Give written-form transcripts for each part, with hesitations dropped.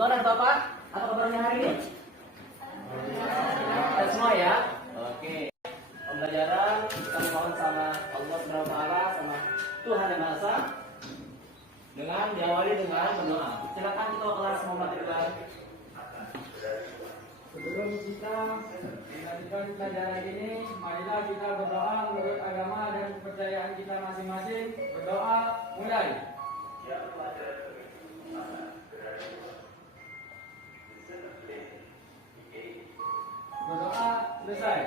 Betul dan Bapak? Apa kabarnya hari ini? Kita semua ya. Oke. Pembelajaran kita mohon sama Allah Subhanahu wa taala, sama Tuhan Yang Maha Esa, dengan diawali dengan berdoa. Silakan kita kelas memateri. Sebelum kita melanjutkan pelajaran ini, marilah kita berdoa menurut agama dan kepercayaan kita masing-masing. Berdoa, mulai. Berdoa, selesai.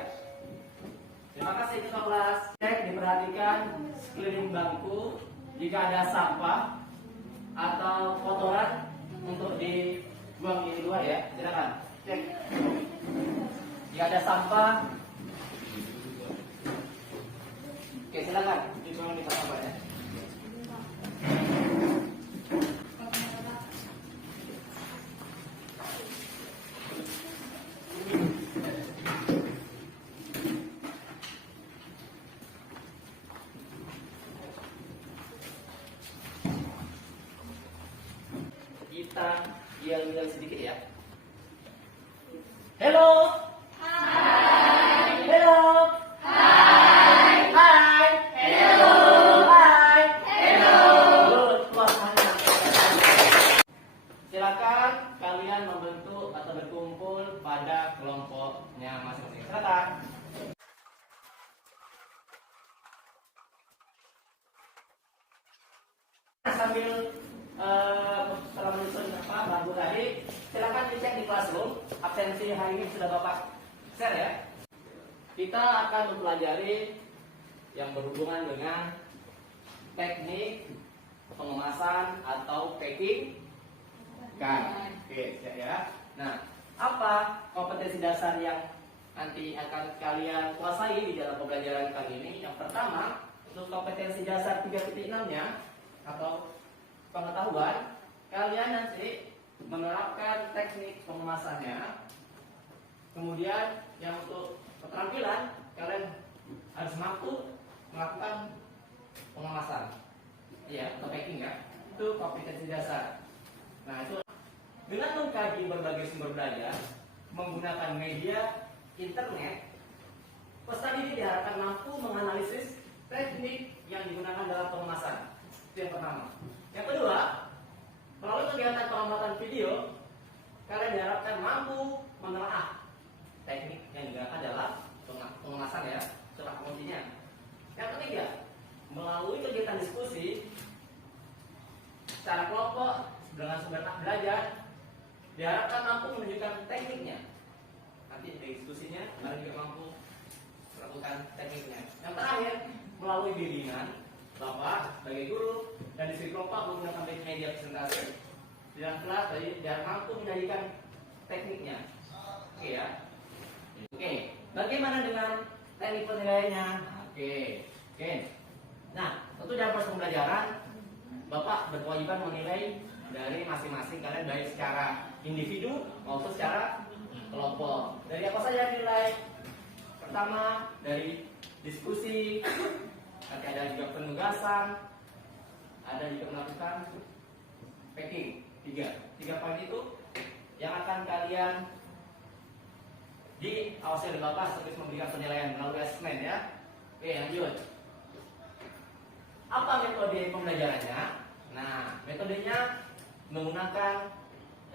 Terima kasih ketua kelas. Cek diperhatikan sekeliling bangku. Jika ada sampah atau kotoran untuk dibuang di luar ya. Silakan. Cek. Jika ada sampah, oke silakan dibuang di sampah ya. Kita diam sedikit ya. Hello. Hai. Hello. Hai. Hai. Hello. Hai. Hello. Silakan kalian membentuk atau berkumpul pada kelompoknya masing-masing. Silakan. Sambil setelah menyusun bangku tadi, silakan dicek di classroom. Absensi hari ini sudah Bapak share ya. Kita akan mempelajari yang berhubungan dengan teknik pengemasan atau packing kan. Oke, ya. Nah, apa kompetensi dasar yang nanti akan kalian kuasai di dalam pembelajaran kali ini? Yang pertama, untuk kompetensi dasar 3.6-nya atau pengetahuan, kalian nanti menerapkan teknik pengemasannya. Kemudian yang untuk keterampilan, kalian harus mampu melakukan pengemasan, ya, atau packing ya. Itu kompetensi dasar. Nah, itu dengan mengkaji berbagai sumber belajar menggunakan media internet, peserta didik diharapkan mampu menganalisis teknik yang digunakan dalam pengemasan. Itu yang pertama. Yang kedua, melalui kegiatan pengamatan video, kalian diharapkan mampu menelaah teknik yang digunakan dalam pengemasan ya, setelah kuncinya. Yang ketiga, melalui kegiatan diskusi secara kelompok dengan sumber belajar, diharapkan mampu menunjukkan tekniknya. Nanti di diskusinya, kalian juga mampu melakukan tekniknya. Yang terakhir, melalui bimbingan Bapak sebagai guru dan di kelompok menggunakan media presentasi. Dalam kelas tadi dia mampu menyajikan tekniknya. Oke ya. Oke. Bagaimana dengan teknik penilaiannya? Oke. Nah, tentu dalam proses pembelajaran Bapak berkewajiban menilai dari masing-masing kalian baik secara individu maupun secara kelompok. Dari apa saja nilai? Pertama dari diskusi. Nanti ada juga penugasan, ada juga melakukan packing. Tiga poin itu yang akan kalian diawasi oleh Bapak terus memberikan penilaian melalui asesmen ya. Oke, lanjut. Apa metode pembelajarannya? Nah, metodenya menggunakan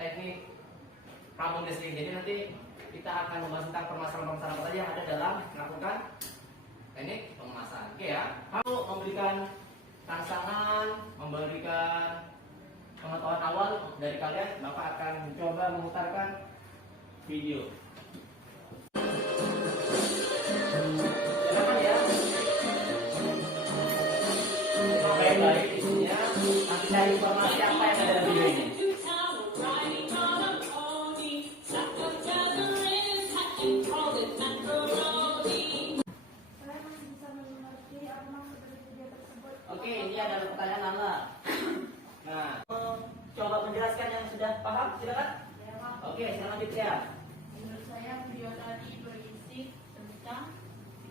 teknik problem desking. Jadi nanti kita akan membahas tentang permasalahan-permasalahan apa saja yang ada dalam melakukan teknik pengemasan. Oke ya. Kamu memberikan rangsangan, memberikan pengetahuan awal dari kalian, Bapak akan mencoba memutarkan video. Silakan ya. Baik-baik isinya. Nanti cari informasi apa yang ada dalam video ini. Oke, ini adalah pertanyaan Nala. Nah, coba menjelaskan yang sudah paham, silakan. Ya, Pak. Oke, silakan ya. Menurut saya video tadi berisi tentang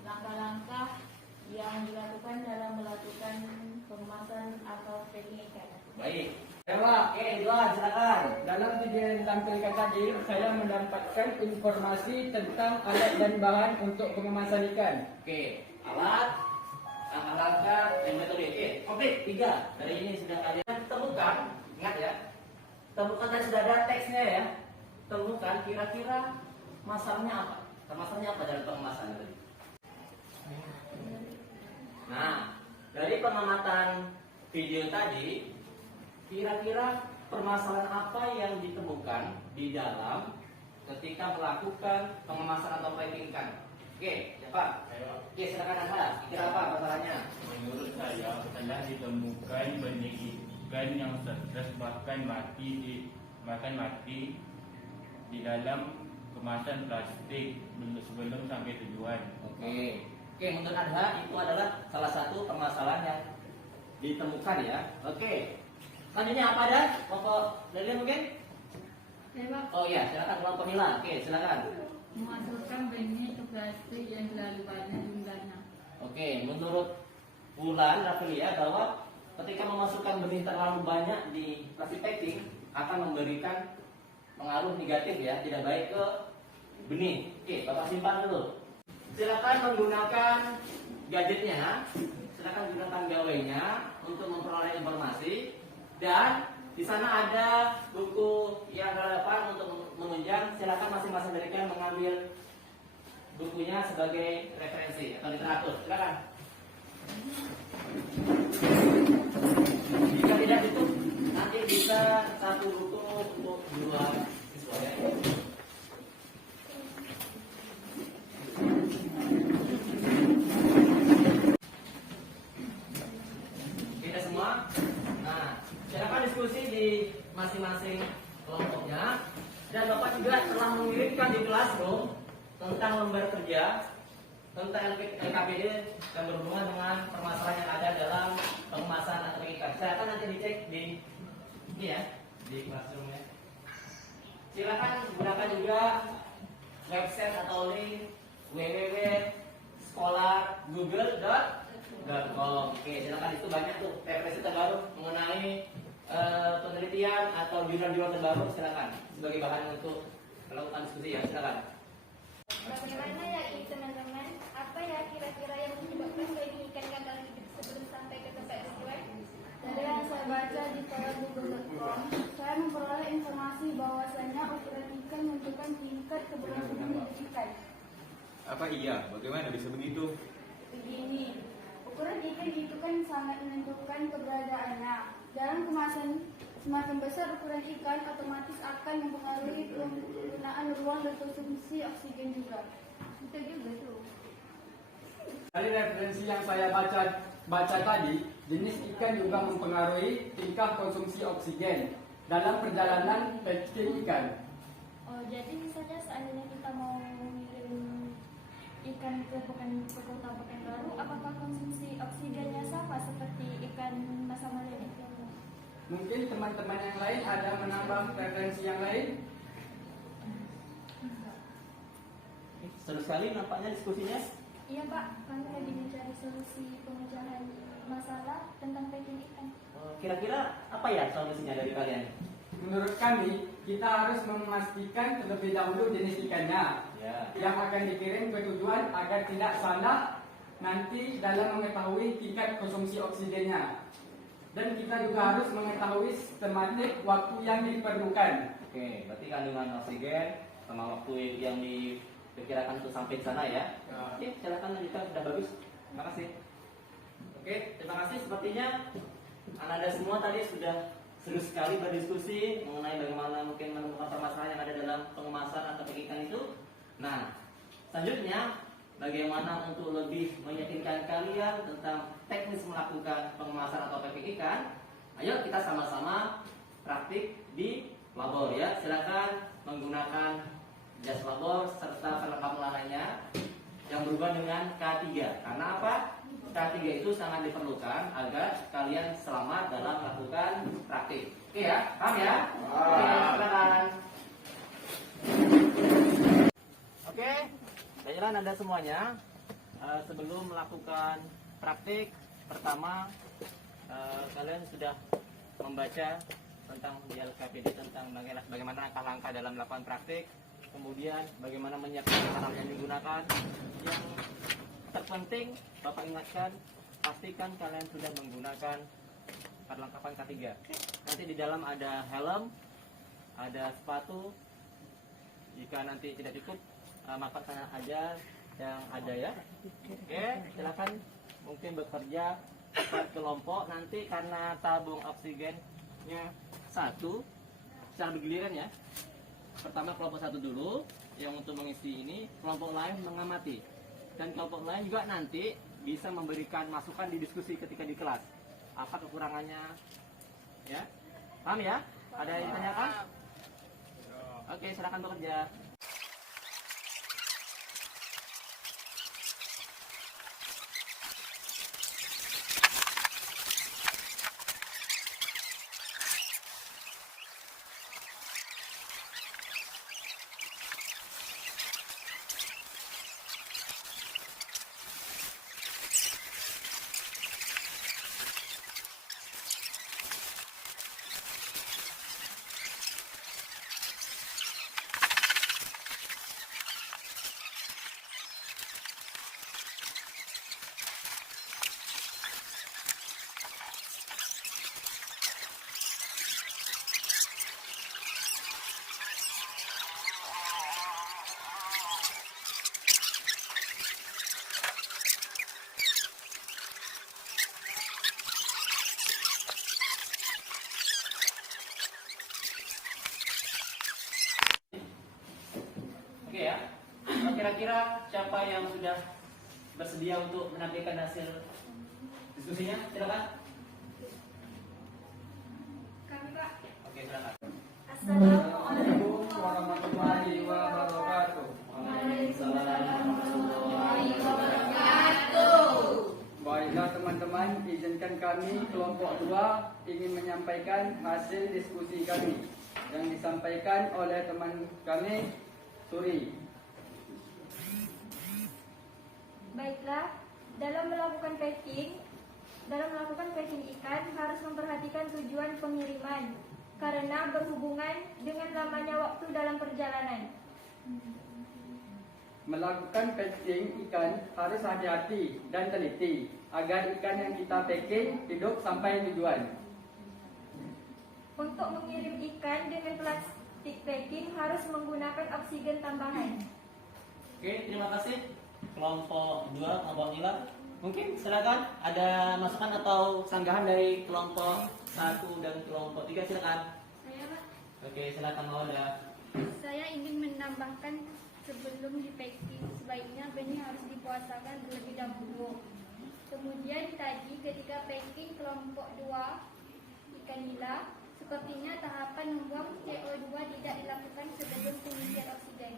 langkah-langkah yang dilakukan dalam melakukan pengemasan atau packing ikan. Baik. Dewa, Oke, Ridwan, silakan. dalam video yang ditampilkan tadi, saya mendapatkan informasi tentang alat dan bahan untuk pengemasan ikan. Oke, alat, langkah-langkah, dan metode. Oke, komplit 3. Dari ini sudah kalian temukan, ingat ya. Temukan tadi sudah ada teksnya ya. Temukan kira-kira masalahnya apa? Masalahnya apa dalam pengemasan tadi? Nah, dari pengamatan video tadi, kira-kira permasalahan apa yang ditemukan di dalam ketika melakukan pengemasan atau packing ikan? Oke, siapa? Oke, silakan Anda. Kira apa masalahnya? Menurut saya telah ditemukan benih ikan yang stres bahkan mati di dalam kemasan plastik sebelum sampai tujuan. Oke, menurut Anda itu adalah salah satu permasalahan yang ditemukan ya. Oke, selanjutnya apa ada? Kelompok Lili mungkin? Dewa, Oh iya, silakan kelompok Mila. Oke, silakan. memasukkan benih ke plastik yang terlalu banyak jumlahnya. Oke, menurut Bulan Rafilia bahwa ketika memasukkan benih terlalu banyak di plastik packing akan memberikan pengaruh negatif ya, tidak baik ke benih. Oke, Bapak simpan dulu. Silakan menggunakan gadgetnya, silakan gunakan gawainya untuk memperoleh informasi dan di sana ada buku yang relevan untuk menunjang. Silakan masing-masing dari kalian mengambil bukunya sebagai referensi atau literatur. Silakan. Jika tidak itu nanti bisa satu buku untuk 2 siswa ya. Tidak semua. Nah, silakan diskusi di masing-masing kelompoknya. Dan Bapak juga telah mengirimkan di Classroom tentang lembar kerja tentang LKPD yang berhubungan dengan permasalahan yang ada dalam pengemasan atau ikan. Silakan nanti dicek di ini ya, di Classroom ya. Silakan gunakan juga website atau link www.sekolahgoogle.com. Oke, silakan, itu banyak tuh referensi terbaru mengenai penelitian atau jurnal-jurnal terbaru. Silakan sebagai bahan untuk melakukan diskusi ya. Silakan. Bagaimana ya ini teman-teman? Apa ya kira-kira yang menyebabkan benih ikan gagal hidup sebelum sampai ke tempat tujuan? Dari yang saya baca di sekolahgoogle.com, saya memperoleh informasi bahwasanya ukuran ikan menentukan tingkat keberhasilan hidup ikan. Apa iya? Bagaimana bisa begitu? Begini, ukuran ikan itu kan sangat menentukan keberadaannya. Dalam kemasan semakin besar ukuran ikan, otomatis akan mempengaruhi penggunaan ruang dan konsumsi oksigen juga. Itu juga tuh. Dari referensi yang saya baca tadi, jenis ikan juga mempengaruhi tingkah konsumsi oksigen dalam perjalanan packing ikan. Oh, jadi misalnya seandainya kita mau mengirim ikan ke kota Pekanbaru, apakah konsumsi oksigennya sama seperti ikan masa meleleh? Mungkin teman-teman yang lain ada menambah referensi yang lain. Seru sekali nampaknya diskusinya. Iya Pak, kami lagi mencari solusi pemecahan masalah tentang packing ikan. Kira-kira apa ya solusinya dari kalian? Menurut kami, kita harus memastikan terlebih dahulu jenis ikannya Ya. yang akan dikirim ke tujuan agar tidak salah nanti dalam mengetahui tingkat konsumsi oksigennya. Dan kita juga harus mengetahui sistematik waktu yang diperlukan. Oke, berarti kandungan oksigen sama waktu yang diperkirakan untuk sampai ke sana ya. Ya. Oke, silakan lanjutkan, sudah bagus. Terima kasih. Oke, terima kasih. Sepertinya Anda semua tadi sudah seru sekali berdiskusi mengenai bagaimana mungkin menemukan permasalahan yang ada dalam pengemasan atau ikan itu. Nah, selanjutnya bagaimana untuk lebih meyakinkan kalian tentang teknis melakukan pengemasan atau packing ikan. Ayo kita sama-sama praktik di labor ya. Silakan menggunakan jas labor serta perlengkapan lainnya yang berhubungan dengan K3. Karena apa? K3 itu sangat diperlukan agar kalian selamat dalam melakukan praktik. Oke ya, paham ya? Oke, silakan. Oke, saya jalan Anda semuanya. Sebelum melakukan praktik, pertama kalian sudah membaca tentang di LKPD tentang bagaimana langkah-langkah dalam melakukan praktik, kemudian bagaimana menyiapkan alat yang digunakan. Yang terpenting Bapak ingatkan, pastikan kalian sudah menggunakan perlengkapan K3. Nanti di dalam ada helm, ada sepatu. Jika nanti tidak cukup, maka sana aja yang ada ya. Oke, silakan mungkin bekerja per kelompok. Nanti karena tabung oksigennya satu, secara bergiliran ya. Pertama kelompok satu dulu yang untuk mengisi ini, kelompok lain mengamati, dan kelompok lain juga nanti bisa memberikan masukan di diskusi ketika di kelas. Apa kekurangannya? Ya, paham ya? Ada yang ditanyakan? Oke, silakan bekerja. Oke ya, kira-kira siapa yang sudah bersedia untuk menampilkan hasil diskusinya? Silakan. Kami Pak. Oke, silakan. Assalamualaikum warahmatullahi wabarakatuh. Baiklah teman-teman, izinkan kami kelompok 2 ingin menyampaikan hasil diskusi kami yang disampaikan oleh teman kami Suri. Baiklah, dalam melakukan packing ikan harus memperhatikan tujuan pengiriman karena berhubungan dengan lamanya waktu dalam perjalanan. Melakukan packing ikan harus hati-hati dan teliti agar ikan yang kita packing hidup sampai tujuan. Untuk mengirim ikan dengan plastik packing harus menggunakan oksigen tambahan. Oke, terima kasih. Kelompok 2, kelompok nila. Mungkin silakan ada masukan atau sanggahan dari kelompok 1 dan kelompok 3, silakan. Saya Pak, Oke, silakan Mawada. saya ingin menambahkan sebelum di packing sebaiknya benih harus dipuasakan terlebih dahulu. Kemudian tadi ketika packing kelompok 2 ikan nila, sepertinya tahapan membuang CO2 tidak dilakukan sebelum pengisian oksigen.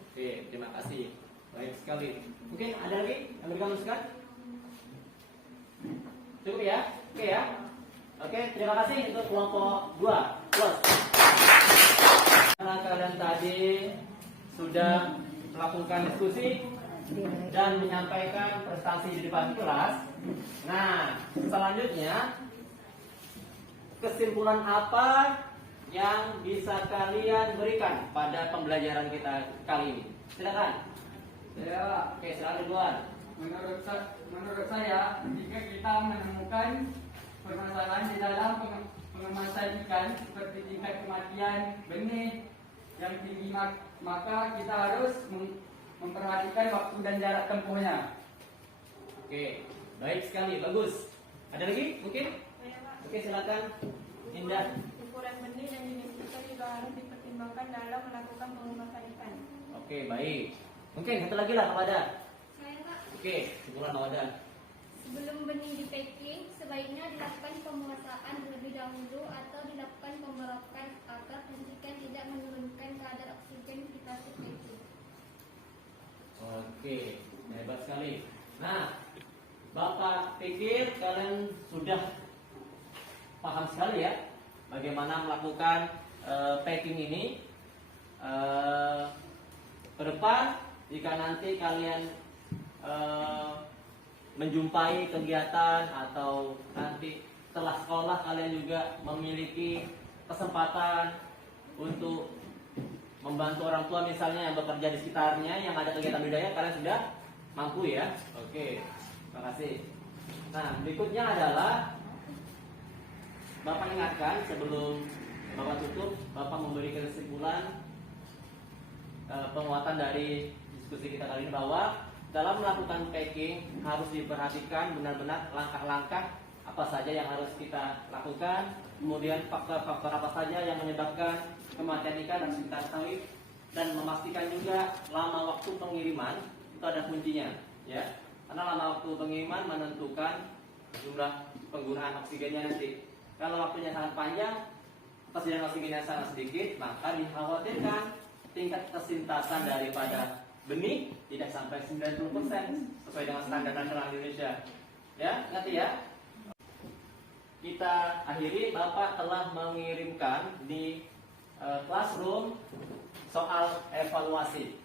Oke, terima kasih. Baik sekali. Mungkin ada lagi yang berikan masukan? Cukup ya? Oke ya? Oke, terima kasih untuk kelompok 2. Close. Karena kalian tadi sudah melakukan diskusi dan menyampaikan prestasi di depan kelas. Nah, selanjutnya kesimpulan apa yang bisa kalian berikan pada pembelajaran kita kali ini? Silakan. Oke, silakan duluan. Menurut saya, jika kita menemukan permasalahan di dalam pengemasan ikan seperti tingkat kematian benih yang tinggi, maka kita harus memperhatikan waktu dan jarak tempuhnya. Oke, baik sekali, bagus. Ada lagi mungkin? Oke, silakan. Indah. Ukuran benih dan jenis ikan juga harus dipertimbangkan dalam melakukan pengemasan ikan. Oke, baik. Mungkin satu lagi lah kepada. Saya Pak, Oke, kesimpulan Mawada. sebelum benih di packing sebaiknya dilakukan pemuasaan terlebih dahulu atau dilakukan pemborokan agar pastikan tidak menurunkan kadar oksigen di plastik packing. Oke, hebat sekali. Nah, Bapak pikir kalian sudah paham sekali ya bagaimana melakukan packing ini. Ke depan jika nanti kalian menjumpai kegiatan atau nanti setelah sekolah kalian juga memiliki kesempatan untuk membantu orang tua misalnya yang bekerja di sekitarnya yang ada kegiatan budaya, kalian sudah mampu ya. Oke, terima kasih. Nah, berikutnya adalah Bapak ingatkan sebelum Bapak tutup, Bapak memberikan kesimpulan penguatan dari diskusi kita kali ini bahwa dalam melakukan packing harus diperhatikan benar-benar langkah-langkah apa saja yang harus kita lakukan, kemudian faktor-faktor apa saja yang menyebabkan kematian ikan harus kita ketahui, dan memastikan juga lama waktu pengiriman itu ada kuncinya, ya. Karena lama waktu pengiriman menentukan jumlah penggunaan oksigennya nanti. Kalau waktunya sangat panjang, persediaan oksigennya sangat sedikit, maka dikhawatirkan tingkat kesintasan daripada benih tidak sampai 90% sesuai dengan standar nasional Indonesia. Ya, ngerti ya? Kita akhiri, Bapak telah mengirimkan di classroom soal evaluasi.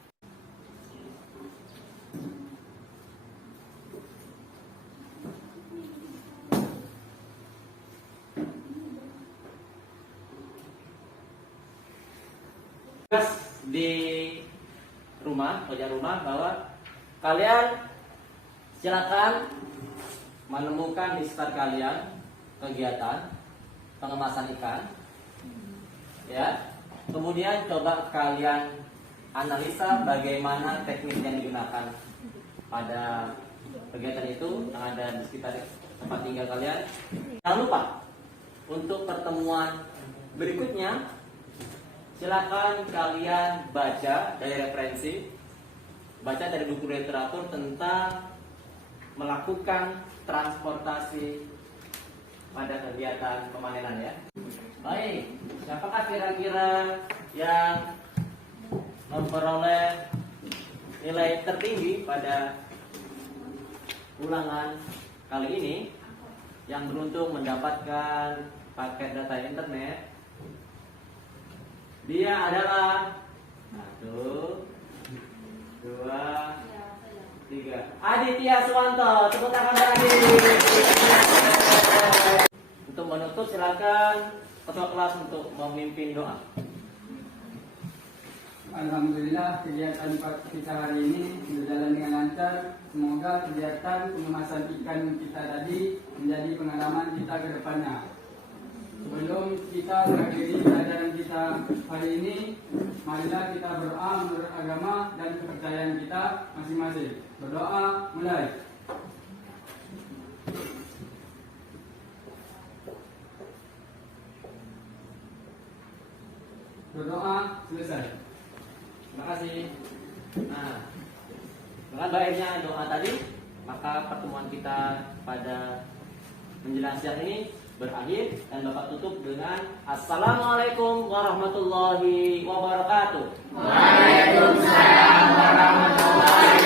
Di rumah, pelajar rumah, bahwa kalian silakan menemukan di sekitar kalian kegiatan pengemasan ikan, ya. Kemudian coba kalian analisa bagaimana teknik yang digunakan pada kegiatan itu yang ada di sekitar tempat tinggal kalian. Jangan lupa untuk pertemuan berikutnya, silakan kalian baca dari referensi, baca dari buku literatur tentang melakukan transportasi pada kegiatan pemanenan ya. Baik, siapakah kira-kira yang memperoleh nilai tertinggi pada ulangan kali ini, yang beruntung mendapatkan paket data internet? Dia adalah 1, 2, 3. Aditya Suwanto, tepuk tangan bagi Adit. Untuk menutup silakan ketua kelas untuk memimpin doa. Alhamdulillah, kegiatan kita hari ini berjalan dengan lancar. Semoga kegiatan pengemasan ikan kita tadi menjadi pengalaman kita ke depannya. Sebelum kita mengakhiri pelajaran kita hari ini, marilah kita berdoa menurut agama dan kepercayaan kita masing-masing. Berdoa, mulai. Berdoa, selesai. Terima kasih. Nah, dengan baiknya doa tadi, maka pertemuan kita pada menjelang siang ini berakhir, dan Bapak tutup dengan Assalamualaikum warahmatullahi wabarakatuh. Waalaikumsalam warahmatullahi